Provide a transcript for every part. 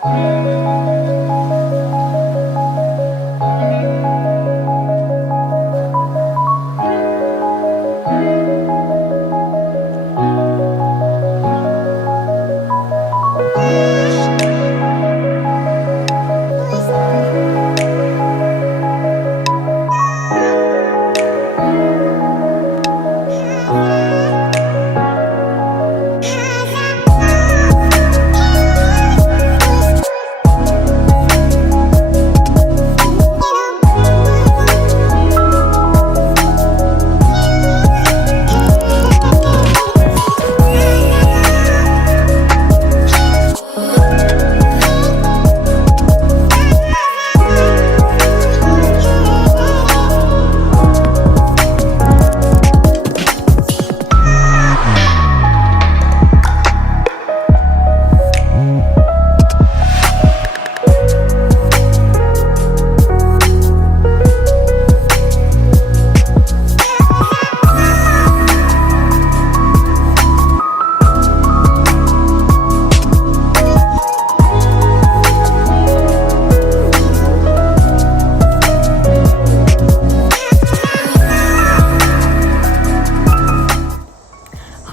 Hi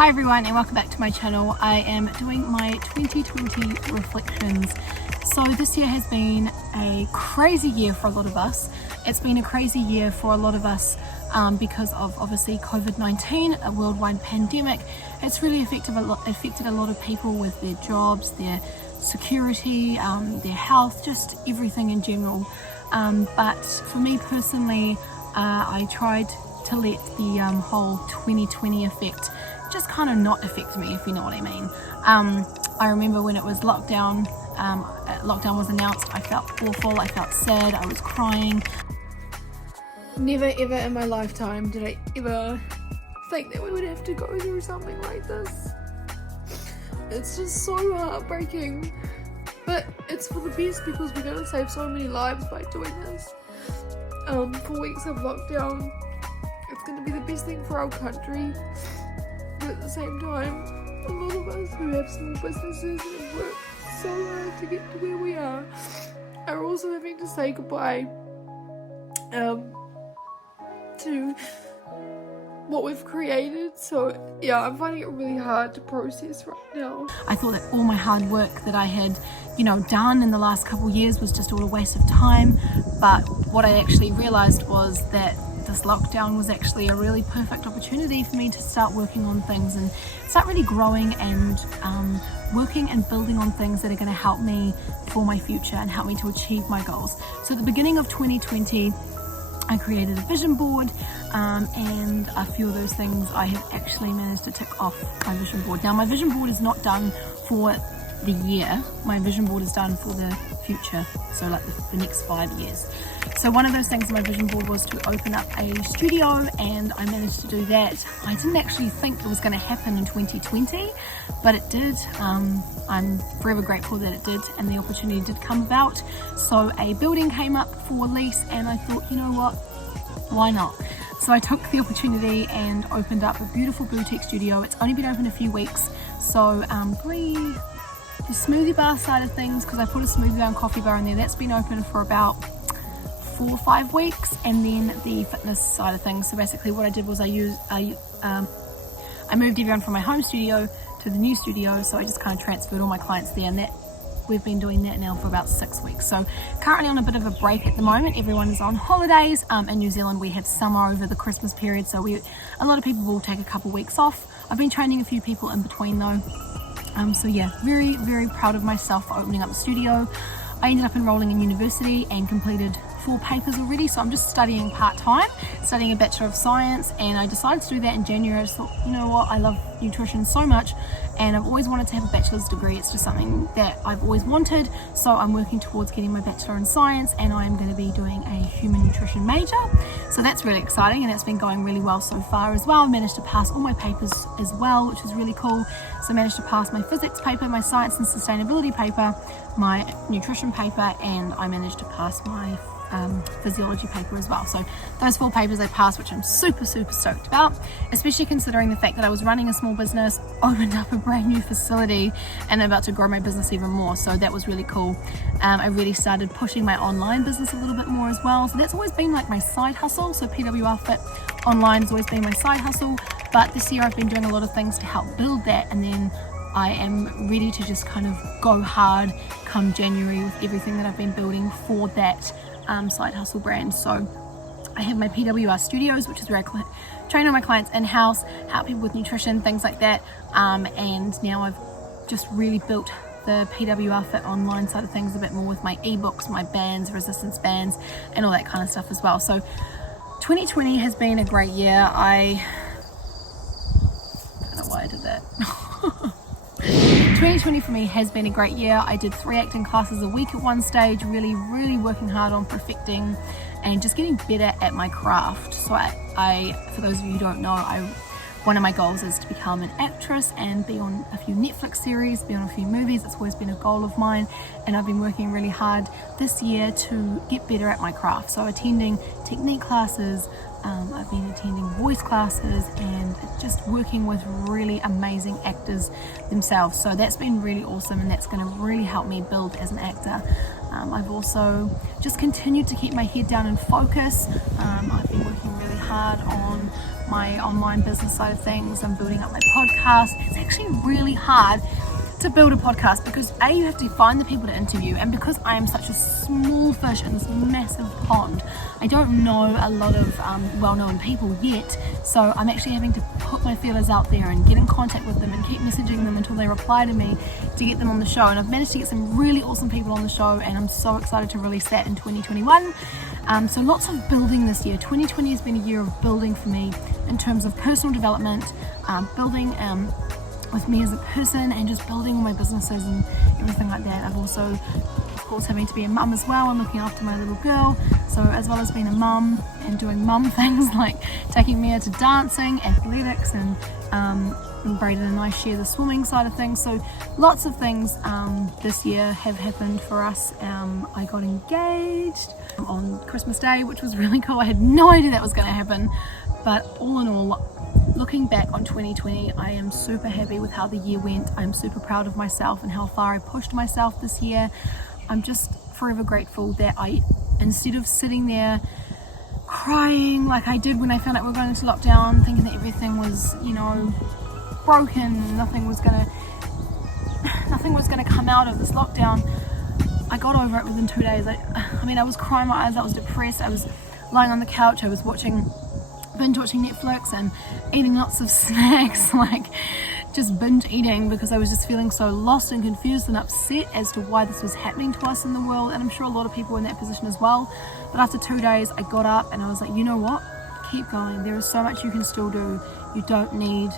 everyone, and welcome back to my channel. I am doing my 2020 reflections. So this year has been a crazy year for a lot of us. It's been a crazy year for a lot of us because of obviously COVID-19, a worldwide pandemic. It's really affected a lot of people with their jobs, their security, their health, just everything in general. But for me personally, I tried to let the whole 2020 effect just kind of not affect me, if you know what I mean. I remember when it was lockdown was announced, I felt awful, I felt sad, I was crying. Never ever in my lifetime did I ever think that we would have to go through something like this. It's just so heartbreaking, but it's for the best because we're going to save so many lives by doing this. For weeks of lockdown, it's going to be the best thing for our country. But at the same time, a lot of us who have small businesses and work so hard to get to where we are also having to say goodbye to what we've created. So yeah, I'm finding it really hard to process right now. I thought that all my hard work that I had, done in the last couple of years was just all a waste of time. But what I actually realized was that this lockdown was actually a really perfect opportunity for me to start working on things and start really growing and working and building on things that are going to help me for my future and help me to achieve my goals. So at the beginning of 2020, I created a vision board, and a few of those things I have actually managed to tick off my vision board. Now my vision board is not done for the year, my vision board is done for the future, so like the next 5 years. So one of those things on my vision board was to open up a studio, and I managed to do that. I didn't actually think it was going to happen in 2020, but it did. I'm forever grateful that it did, and the opportunity did come about. So a building came up for lease, and I thought, you know what, why not? So I took the opportunity and opened up a beautiful boutique studio. It's only been open a few weeks, so the smoothie bar side of things, because I put a smoothie bar and coffee bar in there, that's been open for about 4 or 5 weeks. And then the fitness side of things, so basically what I did was I moved everyone from my home studio to the new studio, so I just kind of transferred all my clients there, and that we've been doing that now for about 6 weeks. So currently on a bit of a break at the moment. Everyone is on holidays. In New Zealand we have summer over the Christmas period, so a lot of people will take a couple weeks off. I've been training a few people in between though. So yeah, very, very proud of myself for opening up the studio. I ended up enrolling in university and completed 4 papers already, so I'm just studying part-time, studying a Bachelor of Science, and I decided to do that in January. I just thought, you know what, I love nutrition so much, and I've always wanted to have a bachelor's degree. It's just something that I've always wanted, so I'm working towards getting my Bachelor in Science, and I'm going to be doing a human nutrition major. So that's really exciting, and it's been going really well so far as well. I managed to pass all my papers as well, which is really cool. So I managed to pass my physics paper, my science and sustainability paper, my nutrition paper, and I managed to pass my physiology paper as well. So those 4 papers I passed, which I'm super stoked about, especially considering the fact that I was running a small business, opened up a brand new facility, and I'm about to grow my business even more. So that was really cool. I really started pushing my online business a little bit more as well. So that's always been like my side hustle. So PWR Fit online has always been my side hustle, but this year I've been doing a lot of things to help build that, and then I am ready to just kind of go hard come January with everything that I've been building for that side hustle brand. So I have my PWR Studios, which is where I train all my clients in-house, help people with nutrition, things like that, and now I've just really built the PWR Fit online side of things a bit more with my ebooks, my bands, resistance bands, and all that kind of stuff as well. So 2020 has been a great year. I don't know why I did that. 2020 for me has been a great year. I did 3 acting classes a week at one stage, really working hard on perfecting and just getting better at my craft. So I for those of you who don't know, one of my goals is to become an actress and be on a few Netflix series, be on a few movies. It's always been a goal of mine, and I've been working really hard this year to get better at my craft. So attending technique classes, I've been attending voice classes, and just working with really amazing actors themselves. So that's been really awesome, and that's going to really help me build as an actor. I've also just continued to keep my head down and focus. I've been working really hard on my online business side of things. I'm building up my podcast. It's actually really hard to build a podcast because you have to find the people to interview, and because I am such a small fish in this massive pond, I don't know a lot of well-known people yet. So I'm actually having to put my feelers out there and get in contact with them and keep messaging them until they reply to me to get them on the show. And I've managed to get some really awesome people on the show, and I'm so excited to release that in 2021. So lots of building this year. 2020 has been a year of building for me in terms of personal development, building with me as a person, and just building all my businesses and everything like that. I've also, of course, having to be a mum as well and looking after my little girl. So as well as being a mum and doing mum things like taking Mia to dancing, athletics, and Braden and I share the swimming side of things. So lots of things this year have happened for us. I got engaged on Christmas Day, which was really cool. I had no idea that was going to happen, but all in all, looking back on 2020, I am super happy with how the year went. I'm super proud of myself and how far I pushed myself this year. I'm just forever grateful that instead of sitting there crying like I did when I found out we were going into lockdown, thinking that everything was, broken, nothing was gonna come out of this lockdown, I got over it within 2 days. I was crying my eyes out, I was depressed, I was lying on the couch, I was binge watching Netflix and eating lots of snacks, just binge eating, because I was just feeling so lost and confused and upset as to why this was happening to us in the world. And I'm sure a lot of people were in that position as well. But after 2 days, I got up and I was like, you know what? Keep going. There is so much you can still do. You don't need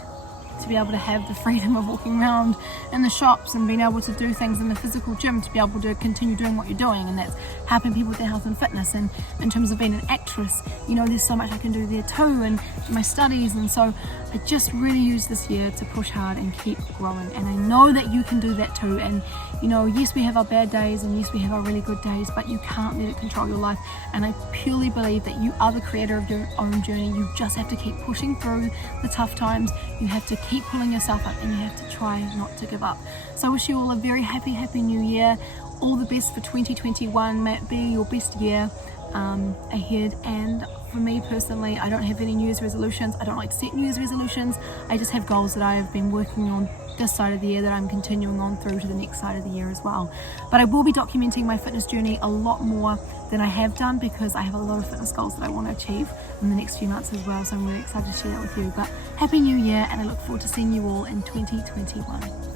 to be able to have the freedom of walking around in the shops and being able to do things in the physical gym to be able to continue doing what you're doing, and that's helping people with their health and fitness. And in terms of being an actress, there's so much I can do there too, and my studies. And so I just really used this year to push hard and keep growing, and I know that you can do that too. And yes, we have our bad days, and yes, we have our really good days, but you can't let it control your life. And I purely believe that you are the creator of your own journey. You just have to keep pushing through the tough times. You have to keep pulling yourself up, and you have to try not to give up. So I wish you all a very happy new year. All the best for 2021. May it be your best year ahead. And for me personally, I don't have any New Year's resolutions. I don't like to set New Year's resolutions. I just have goals that I have been working on this side of the year that I'm continuing on through to the next side of the year as well. But I will be documenting my fitness journey a lot more than I have done, because I have a lot of fitness goals that I want to achieve in the next few months as well. So I'm really excited to share that with you. But happy new year, and I look forward to seeing you all in 2021.